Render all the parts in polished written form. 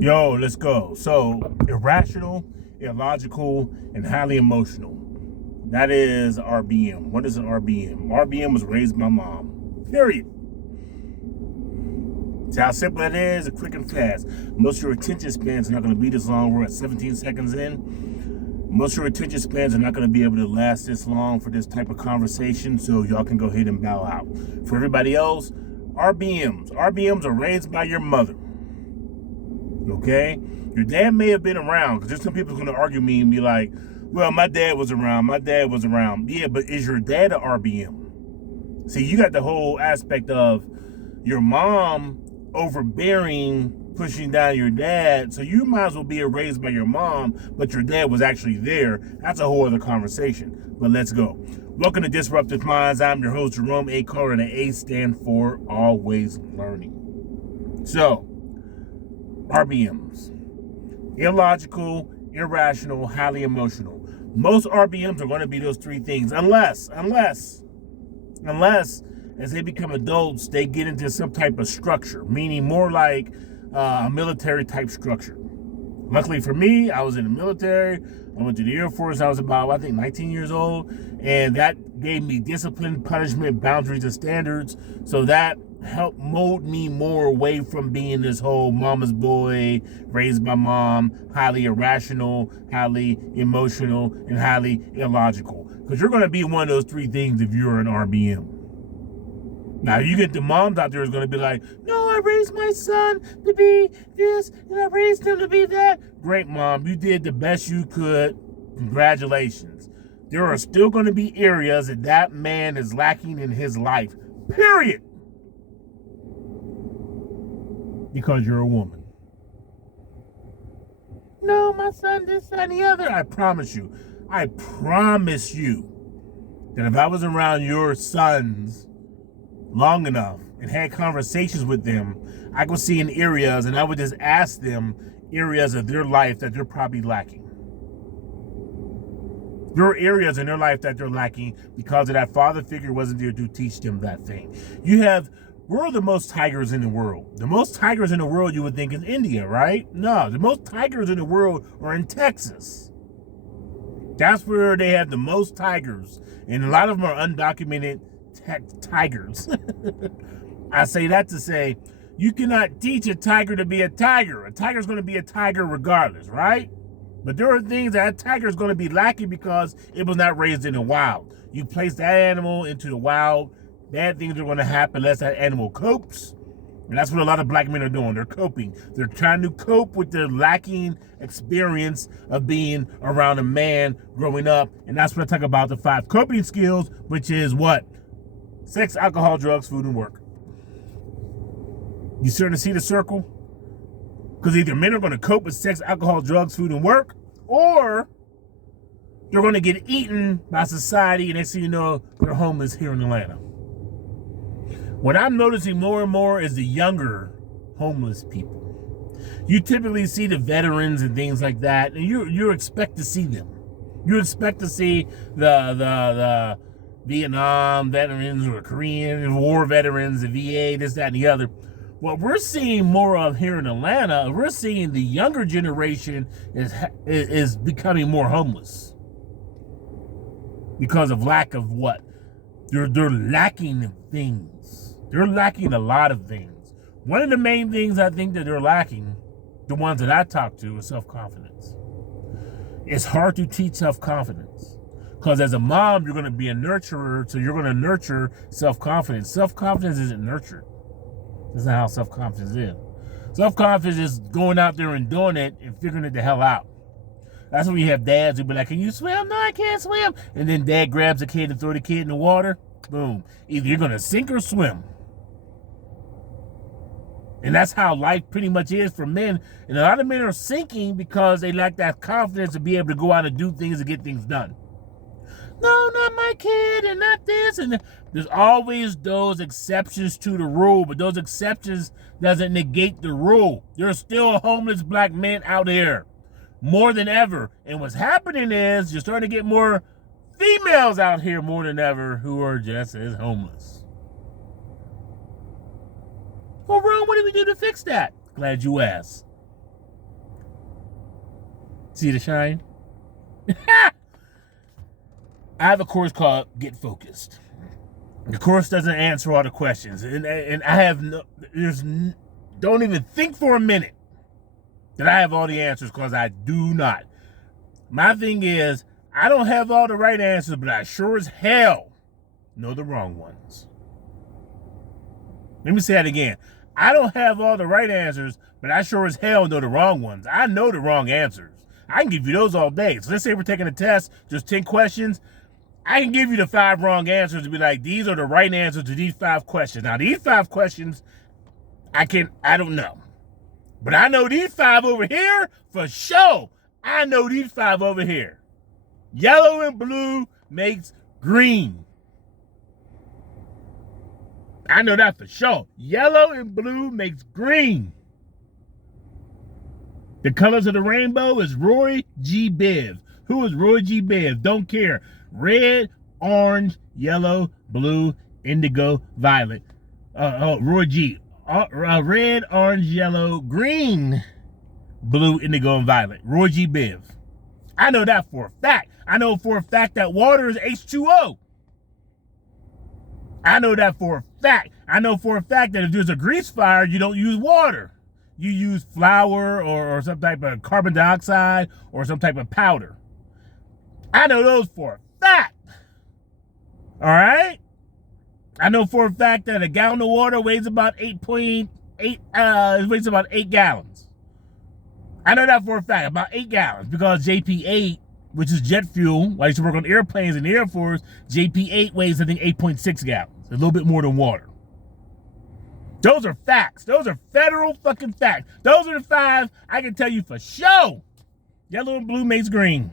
Yo, let's go. So, irrational, illogical, and highly emotional. That is RBM. What is an RBM? RBM was raised by mom. Period. See how simple that is? Quick and fast. Most of your attention spans are not going to be this long. We're at 17 seconds in. Most of your attention spans are not going to be able to last this long for this type of conversation, so y'all can go ahead and bow out. For everybody else, RBMs. RBMs are raised by your mother. Okay? Your dad may have been around, because there's some people going to argue me and be like, well, my dad was around. Yeah, but is your dad an RBM? See, you got the whole aspect of your mom overbearing, pushing down your dad, so you might as well be raised by your mom, but your dad was actually there. That's a whole other conversation. But let's go. Welcome to Disruptive Minds. I'm your host, Jerome A. Carter, and the A stand for Always Learning. So, RBMs. Illogical, irrational, highly emotional. Most RBMs are going to be those three things, unless, as they become adults, they get into some type of structure, meaning more like a military type structure. Luckily for me, I was in the military. I went to the Air Force. I was about, 19 years old, and that gave me discipline, punishment, boundaries, and standards. So that helped mold me more away from being this whole mama's boy, raised by mom, highly irrational, highly emotional, and highly illogical. Because you're going to be one of those three things if you're an RBM. Now, you get the moms out there who's going to be like, no, I raised my son to be this, and I raised him to be that. Great, Mom. You did the best you could. Congratulations. There are still going to be areas that man is lacking in his life. Period. Because you're a woman. No, my son, this, that, and the other. I promise you that if I was around your sons long enough and had conversations with them, I could see in areas, and I would just ask them areas of their life that they're probably lacking. There are areas in their life that they're lacking because of that father figure wasn't there to teach them that thing. We're the most tigers in the world. The most tigers in the world you would think is India, right? No, the most tigers in the world are in Texas. That's where they have the most tigers, and a lot of them are undocumented tigers. I say that to say, you cannot teach a tiger to be a tiger. A tiger's going to be a tiger regardless, right? But there are things that a tiger is going to be lacking because it was not raised in the wild. You place that animal into the wild, bad things are going to happen unless that animal copes. And that's what a lot of black men are doing. They're coping. They're trying to cope with their lacking experience of being around a man growing up. And that's what I talk about, the 5 coping skills, which is what? Sex, alcohol, drugs, food, and work. You starting to see the circle? Because either men are going to cope with sex, alcohol, drugs, food, and work, or they're going to get eaten by society, and next thing you know, they're homeless here in Atlanta. What I'm noticing more and more is the younger homeless people. You typically see the veterans and things like that, and you expect to see them. You expect to see the Vietnam veterans or Korean War veterans, the VA, this, that, and the other. What we're seeing more of here in Atlanta, we're seeing the younger generation is becoming more homeless because of lack of what? They're lacking things. They're lacking a lot of things. One of the main things I think that they're lacking, the ones that I talk to, is self-confidence. It's hard to teach self-confidence because as a mom, you're going to be a nurturer, so you're going to nurture self-confidence. Self-confidence isn't nurtured. That's not how self-confidence is. Self-confidence is going out there and doing it and figuring it the hell out. That's when you have dads who be like, can you swim? No, I can't swim. And then dad grabs the kid and throws the kid in the water. Boom. Either you're going to sink or swim. And that's how life pretty much is for men. And a lot of men are sinking because they lack that confidence to be able to go out and do things and get things done. No, not my kid, and not this. And there's always those exceptions to the rule, but those exceptions doesn't negate the rule. There's still homeless black men out here, more than ever. And what's happening is you're starting to get more females out here more than ever who are just as homeless. Well, Ron, what do we do to fix that? Glad you asked. See the shine? I have a course called Get Focused. The course doesn't answer all the questions. And I have don't even think for a minute that I have all the answers, because I do not. My thing is, I don't have all the right answers, but I sure as hell know the wrong ones. Let me say that again. I don't have all the right answers, but I sure as hell know the wrong ones. I know the wrong answers. I can give you those all day. So let's say we're taking a test, just 10 questions. I can give you the 5 wrong answers and be like, these are the right answers to these 5 questions. Now, these 5 questions, I don't know. But I know these 5 over here for sure. I know these 5 over here. Yellow and blue makes green. I know that for sure. Yellow and blue makes green. The colors of the rainbow is Roy G. Biv. Who is Roy G. Biv? Don't care. Red, orange, yellow, blue, indigo, violet. Roy G. Red, orange, yellow, green, blue, indigo, and violet. Roy G. Biv. I know that for a fact. I know for a fact that water is H2O. I know that for a fact. I know for a fact that if there's a grease fire, you don't use water. You use flour or some type of carbon dioxide or some type of powder. I know those for a fact. All right? I know for a fact that a gallon of water weighs about 8.8, weighs about 8 gallons. I know that for a fact, about 8 gallons, because JP8, which is jet fuel, I used to work on airplanes in the Air Force, JP8 weighs, I think, 8.6 gallons, a little bit more than water. Those are facts. Those are federal fucking facts. Those are the 5 I can tell you for sure. Yellow and blue makes green.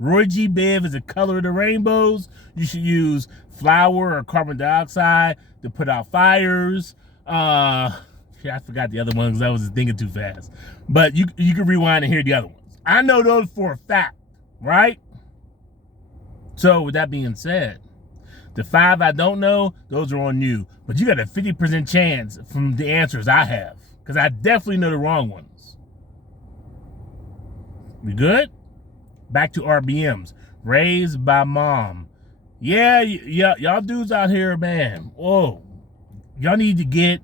Roy G. Biv is the color of the rainbows. You should use flour or carbon dioxide to put out fires. I forgot the other one because I was thinking too fast. But you can rewind and hear the other ones. I know those for a fact, right? So with that being said, the 5 I don't know, those are on you. But you got a 50% chance from the answers I have, because I definitely know the wrong ones. We good? Back to RBMs. Raised by mom. Yeah, y'all dudes out here, man. Whoa. Y'all need to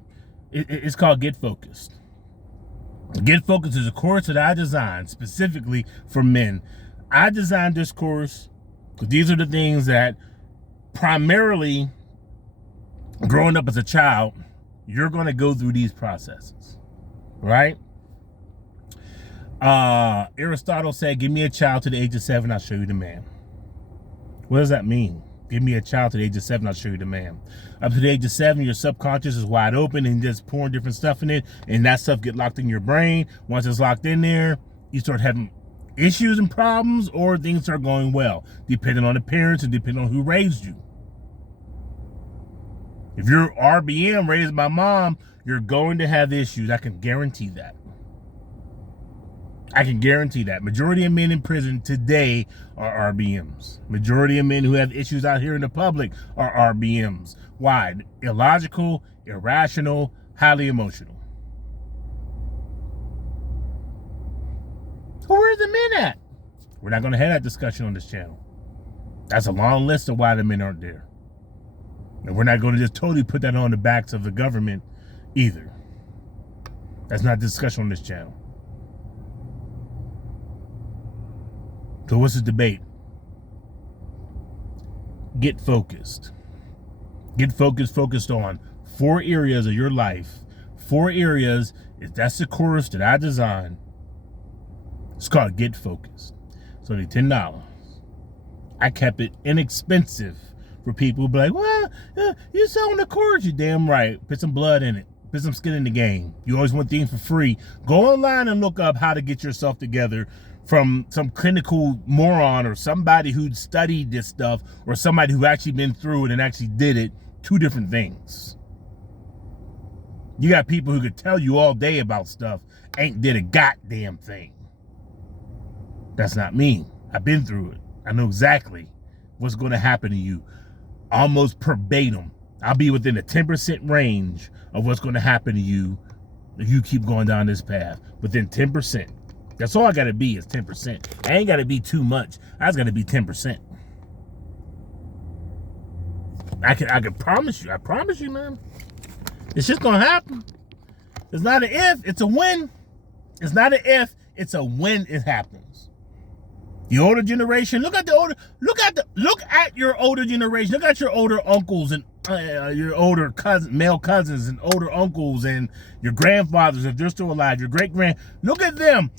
it's called Get Focused. Get Focused is a course that I designed specifically for men. I designed this course because these are the things that primarily growing up as a child, you're going to go through these processes, right? Aristotle said, give me a child to the age of 7, I'll show you the man. What does that mean? Give me a child to the age of 7, I'll show you the man. Up to the age of 7, your subconscious is wide open and just pouring different stuff in it, and that stuff get locked in your brain. Once it's locked in there, you start having issues and problems, or things start going well, depending on the parents and depending on who raised you. If you're RBM, raised by mom, you're going to have issues. I can guarantee that. I can guarantee that. Majority of men in prison today are RBMs. Majority of men who have issues out here in the public are RBMs. Why? Illogical, irrational, highly emotional. Who are the men at? We're not going to have that discussion on this channel. That's a long list of why the men aren't there. And we're not going to just totally put that on the backs of the government either. That's not discussion on this channel. So what's the debate? Get focused. Get focused on 4 areas of your life. 4 areas. If that's the course that I designed, it's called Get Focused. It's only $10. I kept it inexpensive for people who be like, well, you're selling the course. You're damn right. Put some blood in it. Put some skin in the game. You always want things for free. Go online and look up how to get yourself together from some clinical moron or somebody who'd studied this stuff or somebody who actually been through it and actually did it. 2 different things. You got people who could tell you all day about stuff, ain't did a goddamn thing. That's not me. I've been through it. I know exactly what's going to happen to you. Almost verbatim. I'll be within a 10% range of what's going to happen to you if you keep going down this path. Within 10%. That's all I got to be is 10%. I ain't got to be too much. I just got to be 10%. I can promise you. I promise you, man. It's just going to happen. It's not an if, it's a when. It's not an if, it's a when it happens. The older generation, look at your older generation. Look at your older uncles and your older male cousins and older uncles and your grandfathers, if they're still alive, your great-grand. Look at them.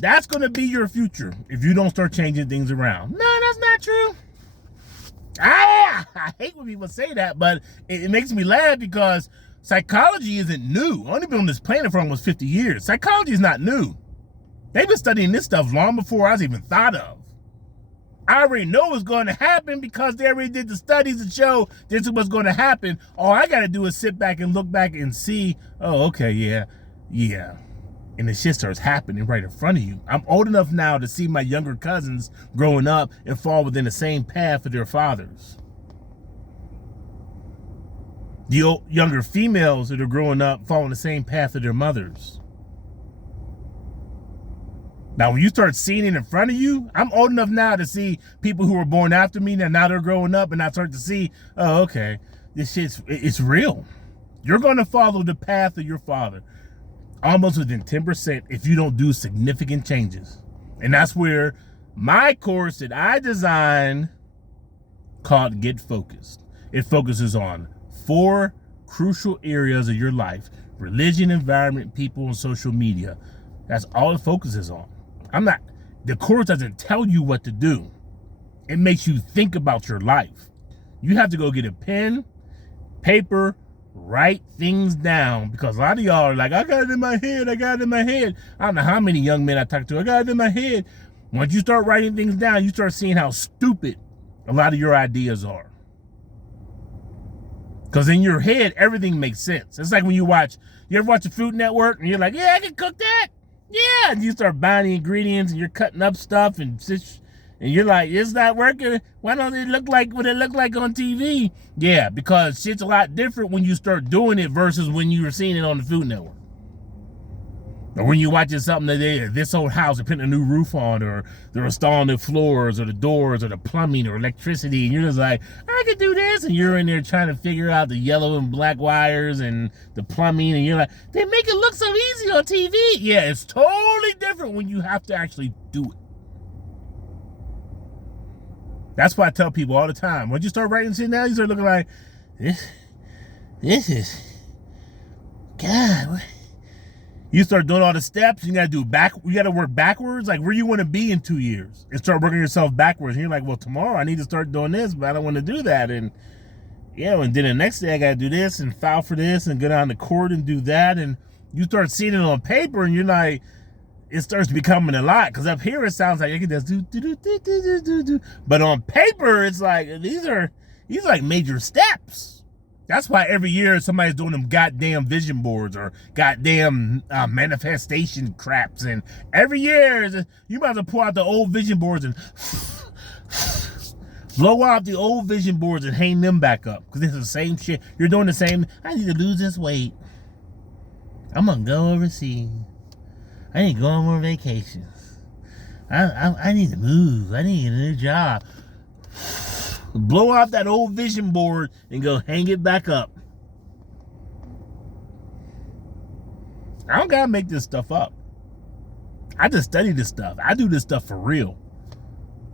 That's going to be your future if you don't start changing things around. No, that's not true. I hate when people say that, but it makes me laugh because psychology isn't new. I've only been on this planet for almost 50 years. Psychology is not new. They've been studying this stuff long before I was even thought of. I already know what's going to happen because they already did the studies that show this is what's going to happen. All I got to do is sit back and look back and see, oh, okay, yeah. And the shit starts happening right in front of you. I'm old enough now to see my younger cousins growing up and fall within the same path of their fathers. The younger females that are growing up fall in the same path of their mothers. Now, when you start seeing it in front of you, I'm old enough now to see people who were born after me, and now they're growing up, and I start to see, oh, okay, this it's real. You're going to follow the path of your father almost within 10% if you don't do significant changes. And that's where my course that I designed called Get Focused. It focuses on 4 crucial areas of your life: religion, environment, people, and social media. That's all it focuses on. The course doesn't tell you what to do. It makes you think about your life. You have to go get a pen, paper, write things down, because a lot of y'all are like, I got it in my head. I don't know how many young men I talk to. I got it in my head. Once you start writing things down, you start seeing how stupid a lot of your ideas are. Because in your head, everything makes sense. It's like when you ever watch the Food Network and you're like, yeah, I can cook that. Yeah. And you start buying the ingredients and you're cutting up stuff and you're like, it's not working. Why don't it look like what it looked like on TV? Yeah, because shit's a lot different when you start doing it versus when you were seeing it on the Food Network. Or when you're watching something that this old house, they're putting a new roof on, or they're installing the floors or the doors or the plumbing or electricity, and you're just like, I could do this, and you're in there trying to figure out the yellow and black wires and the plumbing, and you're like, they make it look so easy on TV. Yeah, it's totally different when you have to actually do it. That's why I tell people all the time, once you start writing shit down, you start looking like, this is, God, what? You start doing all the steps. You got to work backwards, like where you want to be in 2 years, and start working yourself backwards. And you're like, well, tomorrow I need to start doing this, but I don't want to do that. And and then the next day I got to do this and file for this and go down to court and do that. And you start seeing it on paper, and you're like, it starts becoming a lot, because up here it sounds like you can just do. But on paper, it's like these are like major steps. That's why every year somebody's doing them goddamn vision boards or goddamn manifestation craps. And every year, you might as well pull out the old vision boards and blow off the old vision boards and hang them back up. Because it's the same shit. You're doing the same. I need to lose this weight. I'm going to go overseas. I need to go on more vacations. I need to move. I need a new job. Blow off that old vision board and go hang it back up. I don't gotta make this stuff up. I just study this stuff. I do this stuff for real.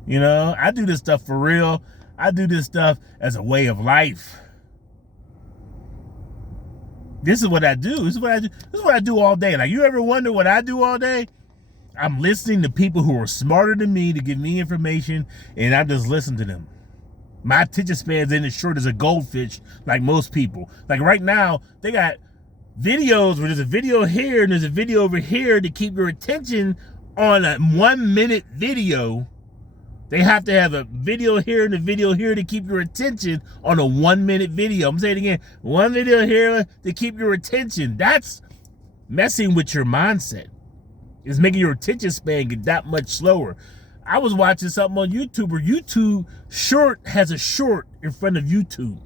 I do this stuff for real. I do this stuff as a way of life. This is what I do. This is what I do all day. Like, you ever wonder what I do all day? I'm listening to people who are smarter than me to give me information, and I just listen to them. My attention span's ain't as short as a goldfish, like most people. Like right now, they got videos where there's a video here and there's a video over here to keep your attention on a 1 minute video. They have to have a video here and a video here to keep your attention on a 1 minute video. I'm saying it again, one video here to keep your attention. That's messing with your mindset. It's making your attention span get that much slower. I was watching something on YouTube where YouTube short has a short in front of YouTube.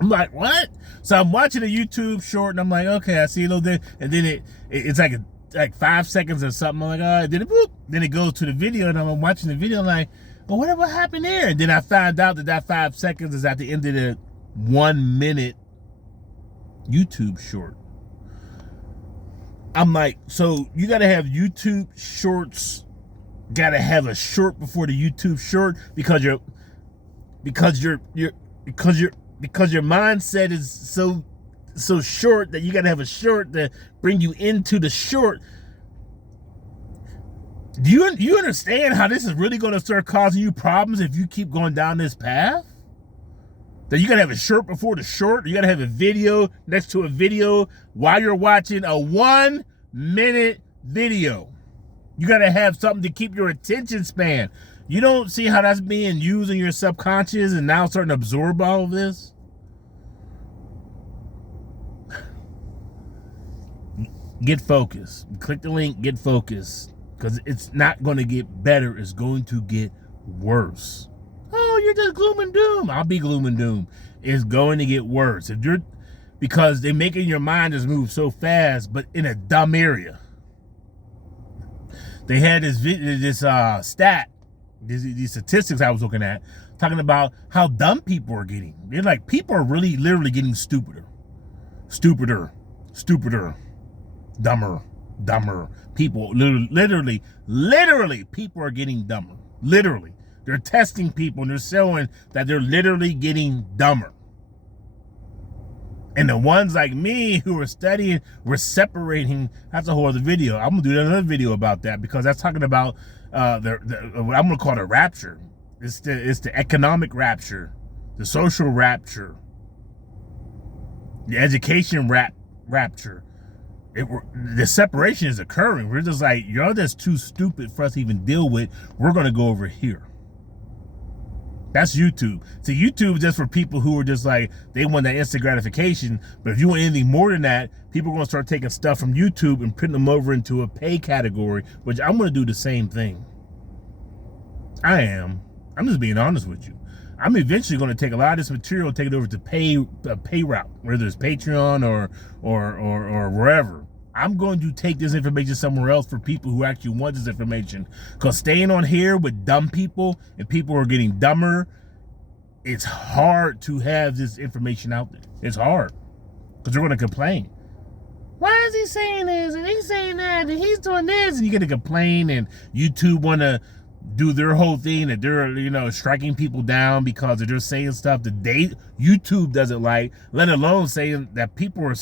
I'm like, what? So I'm watching a YouTube short and I'm like, okay, I see a little bit. And then it's like like 5 seconds or something. I'm like, all right, then it, boop. Then it goes to the video, and I'm watching the video. I'm like, well, whatever happened there? And then I found out that 5 seconds is at the end of the 1 minute YouTube short. I'm like, so you got to have YouTube shorts, got to have a short before the YouTube short because your mindset is so short that you got to have a short to bring you into the short. Do you understand how this is really going to start causing you problems if you keep going down this path? That you got to have a short before the short. You got to have a video next to a video while you're watching a 1 minute video. You got to have something to keep your attention span. You don't see how that's being used in your subconscious and now starting to absorb all of this? Get focused. Click the link, get focused. Because it's not going to get better. It's going to get worse. Oh, you're just gloom and doom. I'll be gloom and doom. It's going to get worse. Because they're making your mind just move so fast, but in a dumb area. They had this stat, these statistics I was looking at, talking about how dumb people are getting. They're like, people are really literally getting stupider. Dumber. People, literally, people are getting dumber. Literally. They're testing people and they're showing that they're literally getting dumber. And the ones like me who are studying, we're separating. That's a whole other video. I'm going to do another video about that because that's talking about what I'm going to call it a rapture. It's the economic rapture, the social rapture, the education rapture. The separation is occurring. We're just like, y'all just too stupid for us to even deal with. We're going to go over here. That's YouTube. So YouTube is just for people who are just like, they want that instant gratification. But if you want anything more than that, people are going to start taking stuff from YouTube and putting them over into a pay category, which I'm going to do the same thing. I am. I'm just being honest with you. I'm eventually going to take a lot of this material and take it over to pay route, whether it's Patreon or wherever. I'm going to take this information somewhere else for people who actually want this information. Because staying on here with dumb people and people who are getting dumber, it's hard to have this information out there. It's hard. Because they're going to complain. Why is he saying this? And he's saying that. And he's doing this. And you're going to complain. And YouTube want to do their whole thing that they're, striking people down because they're saying stuff that YouTube doesn't like. Let alone saying that people are,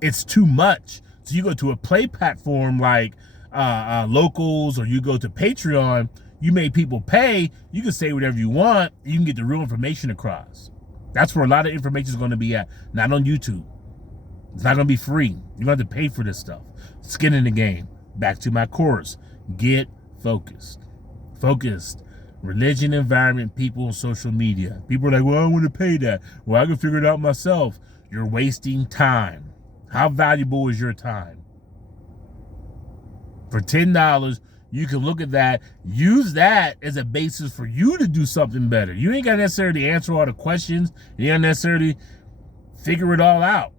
it's too much. So you go to a play platform like Locals, or you go to Patreon, you make people pay, you can say whatever you want, you can get the real information across. That's where a lot of information is going to be at, not on YouTube. It's not going to be free. You're going to have to pay for this stuff. Skin in the game. Back to my course. Get focused. Focused. Religion, environment, people, and social media. People are like, well, I want to pay that. Well, I can figure it out myself. You're wasting time. How valuable is your time? For $10, you can look at that, use that as a basis for you to do something better. You ain't got to necessarily answer all the questions. You ain't necessarily figure it all out.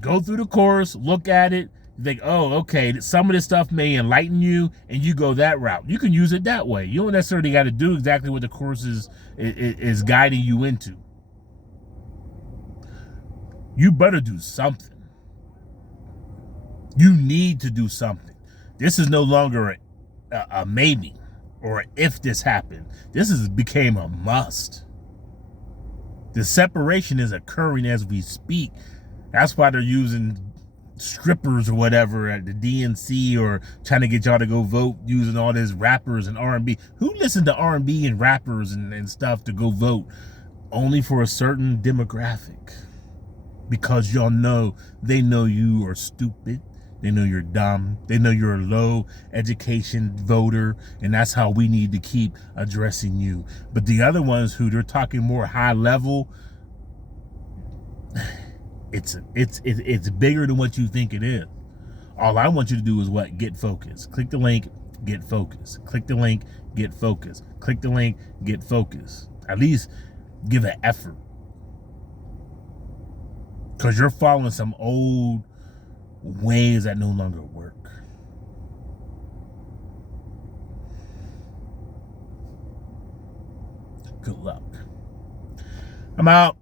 Go through the course, look at it, think, oh, okay, some of this stuff may enlighten you, and you go that route. You can use it that way. You don't necessarily got to do exactly what the course is guiding you into. You better do something. You need to do something. This is no longer a maybe or a if this happened. This became a must. The separation is occurring as we speak. That's why they're using strippers or whatever at the DNC, or trying to get y'all to go vote using all these rappers and R&B. Who listen to R&B and rappers and stuff to go vote? Only for a certain demographic. Because y'all know, they know you are stupid. They know you're dumb. They know you're a low education voter, and that's how we need to keep addressing you. But the other ones who they're talking more high level, it's bigger than what you think it is. All I want you to do is what? Get focused. Click the link, get focused. Click the link, get focused. Click the link, get focused. At least give an effort. Because you're following some old ways that no longer work. Good luck. I'm out.